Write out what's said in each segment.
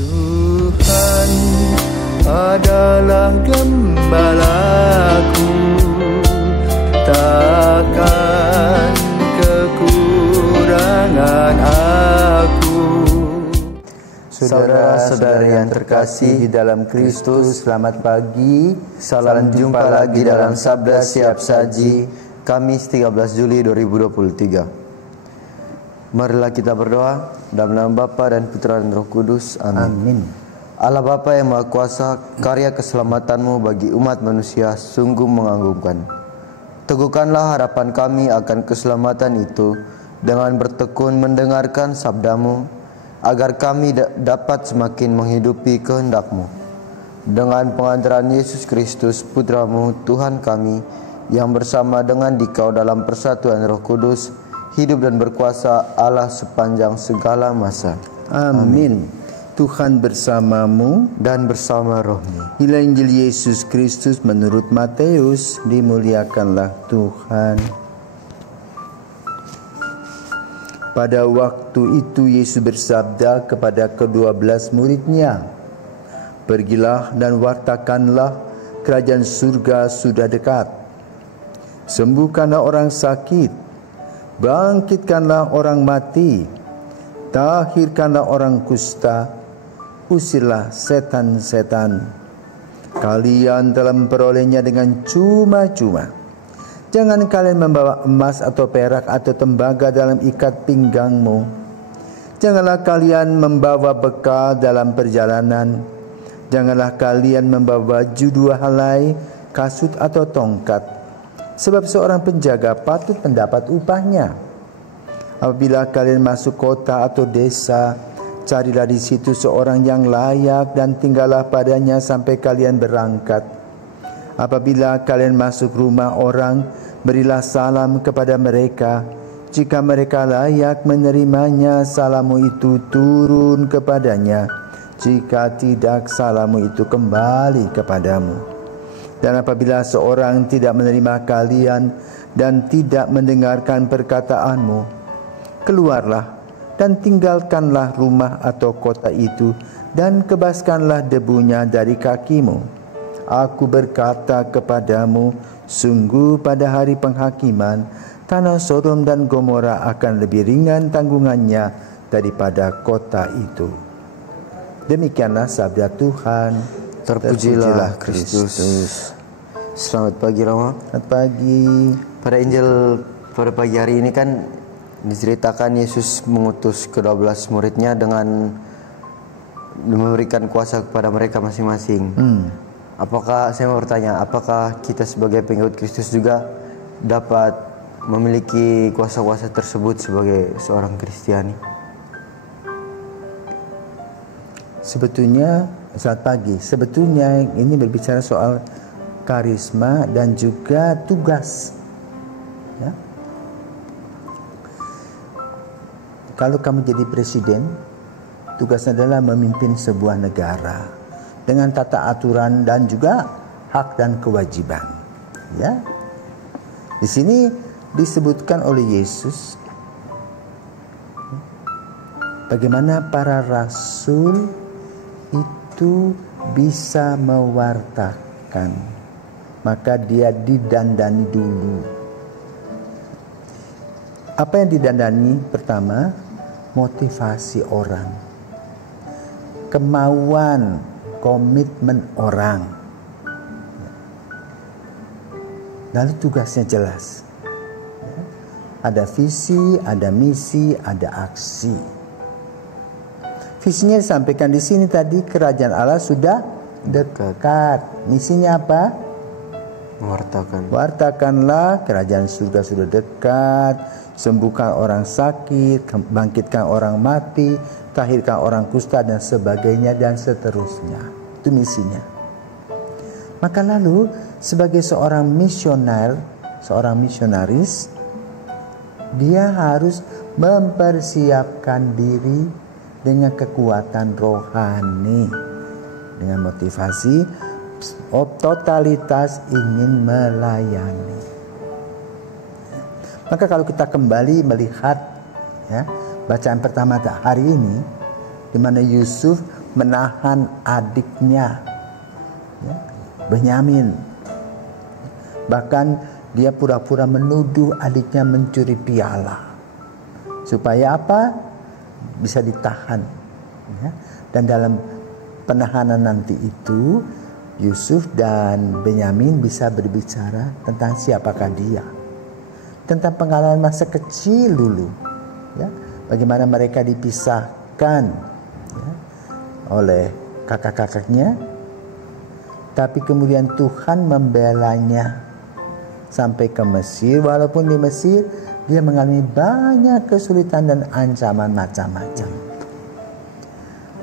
Tuhan adalah gembalaku, takkan kekurangan aku. Saudara-saudara yang terkasih di dalam Kristus, selamat pagi. Salam jumpa lagi dalam Sabda Siap Saji, Kamis 13 Juli 2023. Marilah kita berdoa dalam nama Bapa dan Putra dan Roh Kudus. Amin. Allah Bapa yang Maha Kuasa, karya keselamatan-Mu bagi umat manusia sungguh mengagumkan. Teguhkanlah harapan kami akan keselamatan itu dengan bertekun mendengarkan sabda-Mu, agar kami dapat semakin menghidupi kehendak-Mu. Dengan pengantaran Yesus Kristus, Putra-Mu, Tuhan kami, yang bersama dengan Dikau dalam persatuan Roh Kudus, hidup dan berkuasa Allah sepanjang segala masa. Amin. Tuhan bersamamu Dan bersama roh-Mu. Inilah Injil Yesus Kristus menurut Matius. Dimuliakanlah Tuhan. Pada waktu itu Yesus bersabda kepada ke-12 murid-Nya, "Pergilah dan wartakanlah kerajaan surga sudah dekat. Sembuhkanlah orang sakit, bangkitkanlah orang mati, tahirkanlah orang kusta, usirlah setan-setan. Kalian telah memperolehnya dengan cuma-cuma. Jangan kalian membawa emas atau perak atau tembaga dalam ikat pinggangmu. Janganlah kalian membawa bekal dalam perjalanan. Janganlah kalian membawa baju dua helai, kasut atau tongkat. Sebab seorang penjaga patut mendapat upahnya. Apabila kalian masuk kota atau desa, carilah di situ seorang yang layak dan tinggallah padanya sampai kalian berangkat. Apabila kalian masuk rumah orang, berilah salam kepada mereka. Jika mereka layak menerimanya, salammu itu turun kepadanya. Jika tidak, salammu itu kembali kepadamu. Dan apabila seorang tidak menerima kalian dan tidak mendengarkan perkataanmu, keluarlah dan tinggalkanlah rumah atau kota itu dan kebaskanlah debunya dari kakimu. Aku berkata kepadamu, sungguh pada hari penghakiman, tanah Sodom dan Gomora akan lebih ringan tanggungannya daripada kota itu." Demikianlah sabda Tuhan. Terpujilah Kristus. Selamat pagi Rama. Selamat pagi. Pada Injil pada pagi hari ini kan diceritakan Yesus mengutus ke-12 murid-Nya dengan memberikan kuasa kepada mereka masing-masing. Apakah, saya mau bertanya, apakah kita sebagai pengikut Kristus juga dapat memiliki kuasa-kuasa tersebut sebagai seorang Kristiani? Sebetulnya, selamat pagi. Sebetulnya ini berbicara soal karisma dan juga tugas. Ya. Kalau kamu jadi presiden, tugasnya adalah memimpin sebuah negara dengan tata aturan dan juga hak dan kewajiban. Ya. Di sini disebutkan oleh Yesus bagaimana para rasul itu bisa mewartakan. Maka dia didandani dulu. Apa yang didandani? Pertama, motivasi orang, kemauan, komitmen orang. Lalu tugasnya jelas. Ada visi, ada misi, ada aksi. Visinya disampaikan di sini tadi, kerajaan Allah sudah dekat. Misinya apa? Wartakanlah kerajaan surga sudah dekat. Sembuhkan orang sakit, bangkitkan orang mati, tahirkan orang kusta dan sebagainya dan seterusnya. Itu misinya. Maka lalu sebagai seorang misionaris, dia harus mempersiapkan diri dengan kekuatan rohani, dengan motivasi totalitas ingin melayani. Maka kalau kita kembali melihat bacaan pertama hari ini, di mana Yusuf menahan adiknya, ya, Benyamin. Bahkan dia pura-pura menuduh adiknya mencuri piala. Supaya apa? Bisa ditahan. Ya. Dan dalam penahanan nanti itu, Yusuf dan Benyamin bisa berbicara tentang siapakah dia. Tentang pengalaman masa kecil dulu. Ya. Bagaimana mereka dipisahkan, ya, oleh kakak-kakaknya. Tapi kemudian Tuhan membelanya sampai ke Mesir. Walaupun di Mesir dia mengalami banyak kesulitan dan ancaman macam-macam.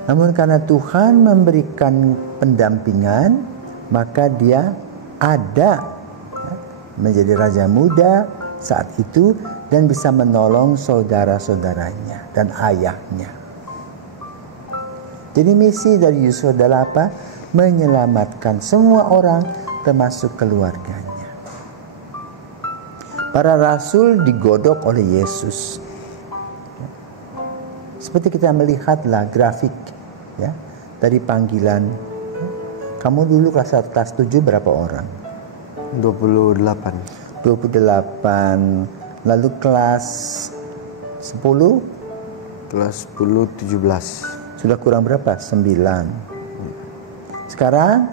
Namun karena Tuhan memberikan pendampingan, maka dia ada, ya, menjadi raja muda saat itu dan bisa menolong saudara-saudaranya dan ayahnya. Jadi misi dari Yusuf adalah apa? Menyelamatkan semua orang termasuk keluarganya. Para rasul digodok oleh Yesus. Seperti kita melihatlah grafik, ya, dari panggilan. Kamu dulu kelas 7 berapa orang? 28. 28. Lalu kelas 10? Kelas 10 17. Sudah kurang berapa? 9. Sekarang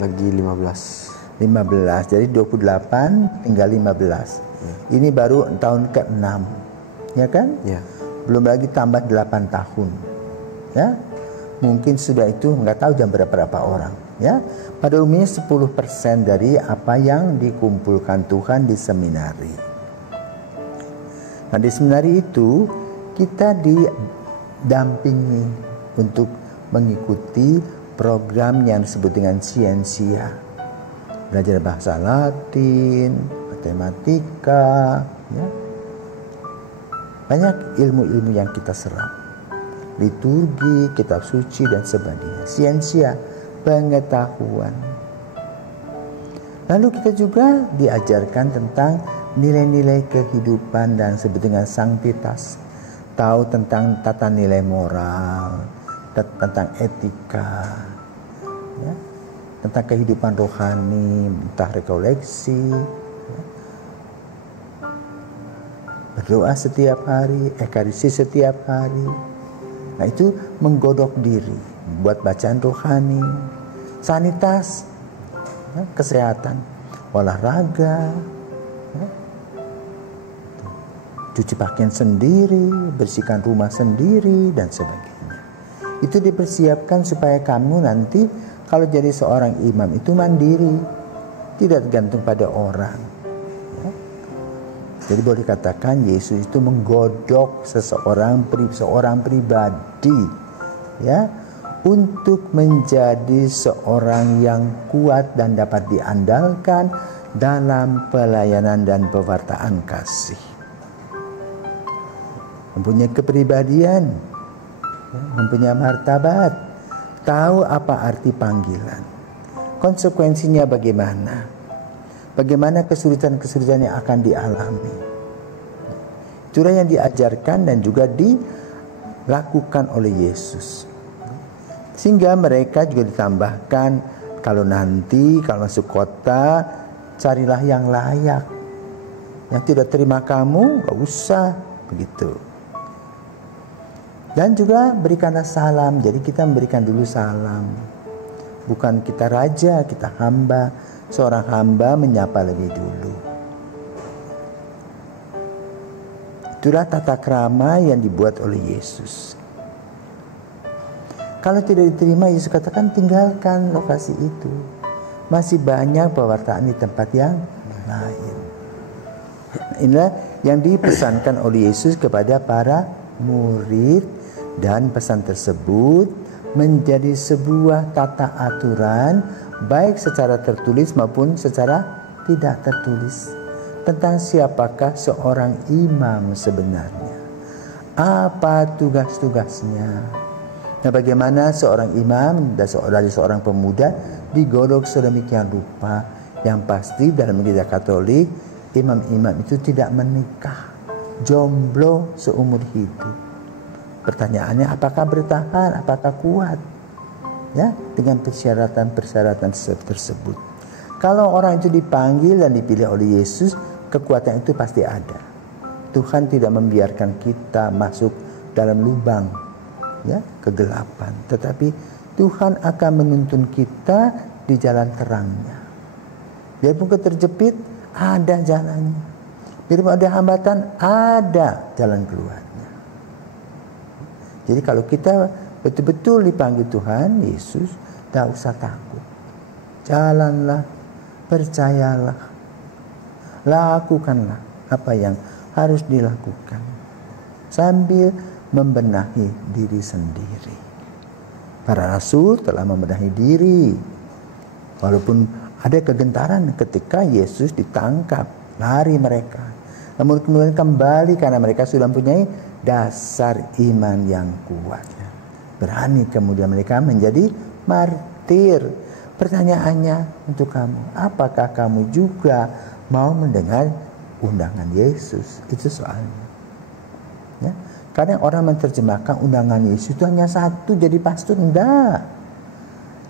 Lagi 15. 15. Jadi 28 tinggal 15. Ini baru tahun ke-6. Ya kan? Ya. Belum lagi tambah 8 tahun. Ya. Mungkin sudah itu enggak tahu jam berapa orang, ya. Pada umumnya 10% dari apa yang dikumpulkan Tuhan di seminari. Nah, di seminari itu kita didampingi untuk mengikuti program yang disebut dengan Siensia. Belajar bahasa Latin, matematika, ya. Banyak ilmu-ilmu yang kita serap. Liturgi, kitab suci dan sebagainya. Siensia, pengetahuan. Lalu kita juga diajarkan tentang nilai-nilai kehidupan dan disebut dengan sanktitas. Tahu tentang tata nilai moral, tentang etika, ya, tentang kehidupan rohani, entah rekoleksi, ya. Berdoa setiap hari, ekaristi setiap hari. Nah, itu menggodok diri, buat bacaan rohani, sanitas, ya, kesehatan, olahraga, ya, cuci pakaian sendiri, bersihkan rumah sendiri dan sebagainya. Itu dipersiapkan supaya kamu nanti kalau jadi seorang imam itu mandiri, tidak tergantung pada orang. Jadi boleh dikatakan Yesus itu menggodok seorang pribadi, ya, untuk menjadi seorang yang kuat dan dapat diandalkan dalam pelayanan dan pewartaan kasih. Mempunyai kepribadian, ya, mempunyai martabat, tahu apa arti panggilan, konsekuensinya bagaimana. Bagaimana kesulitan-kesulitan yang akan dialami. Itulah yang diajarkan dan juga dilakukan oleh Yesus. Sehingga mereka juga ditambahkan, kalau masuk kota, carilah yang layak. Yang tidak terima kamu, gak usah. Begitu. Dan juga berikanlah salam. Jadi kita memberikan dulu salam. Bukan kita raja, kita hamba. Seorang hamba menyapa lebih dulu. Itulah tata krama yang dibuat oleh Yesus. Kalau tidak diterima, Yesus katakan tinggalkan lokasi itu. Masih banyak pewartaan di tempat yang lain. Inilah yang dipesankan oleh Yesus kepada para murid, dan pesan tersebut menjadi sebuah tata aturan baik secara tertulis maupun secara tidak tertulis tentang siapakah seorang imam sebenarnya, apa tugas-tugasnya. Nah, bagaimana seorang imam dari seorang pemuda digodok sedemikian rupa. Yang pasti dalam gereja Katolik, imam-imam itu tidak menikah, jomblo seumur hidup. Pertanyaannya, apakah bertahan, apakah kuat? Ya, dengan persyaratan-persyaratan tersebut. Kalau orang itu dipanggil dan dipilih oleh Yesus, kekuatan itu pasti ada. Tuhan tidak membiarkan kita masuk dalam lubang, ya, kegelapan, tetapi Tuhan akan menuntun kita di jalan terangnya. Biarpun terjepit, ada jalannya. Biarpun ada hambatan, ada jalan keluarnya. Jadi kalau kita betul-betul dipanggil Tuhan Yesus, tidak usah takut. Jalanlah, percayalah, lakukanlah apa yang harus dilakukan sambil membenahi diri sendiri. Para rasul telah membenahi diri. Walaupun ada kegentaran ketika Yesus ditangkap, lari mereka. Namun kemudian kembali karena mereka sudah mempunyai dasar iman yang kuat. Berani kemudian mereka menjadi martir. Pertanyaannya untuk kamu, apakah kamu juga mau mendengar undangan Yesus? Itu soalnya. Ya. Karena orang menerjemahkan undangan Yesus itu hanya satu, jadi pastor. Enggak.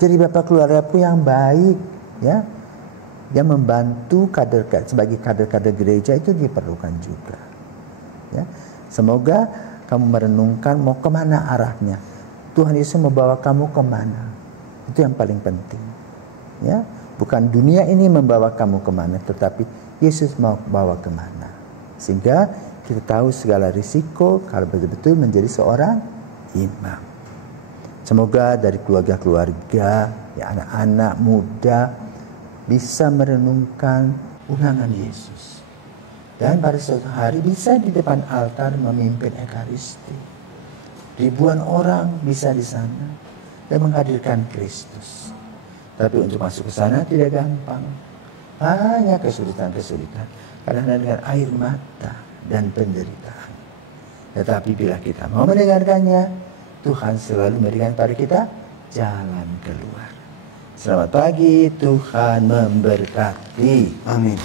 Jadi bapak keluarga pun yang baik, ya, yang membantu sebagai kader-kader gereja itu diperlukan juga. Ya. Semoga kamu merenungkan mau kemana arahnya. Tuhan Yesus membawa kamu kemana. Itu yang paling penting. Ya, bukan dunia ini membawa kamu kemana, tetapi Yesus mau bawa kemana. Sehingga kita tahu segala risiko kalau betul-betul menjadi seorang imam. Semoga dari keluarga-keluarga, ya, anak-anak muda bisa merenungkan undangan Yesus. Dan pada suatu hari bisa di depan altar memimpin Ekaristi. Ribuan orang bisa di sana dan menghadirkan Kristus. Tapi untuk masuk ke sana tidak gampang. Banyak kesulitan-kesulitan. Kadang-kadang dengan air mata dan penderitaan. Tetapi bila kita mau mendengarkannya, Tuhan selalu memberikan pada kita jalan keluar. Selamat pagi, Tuhan memberkati. Amin.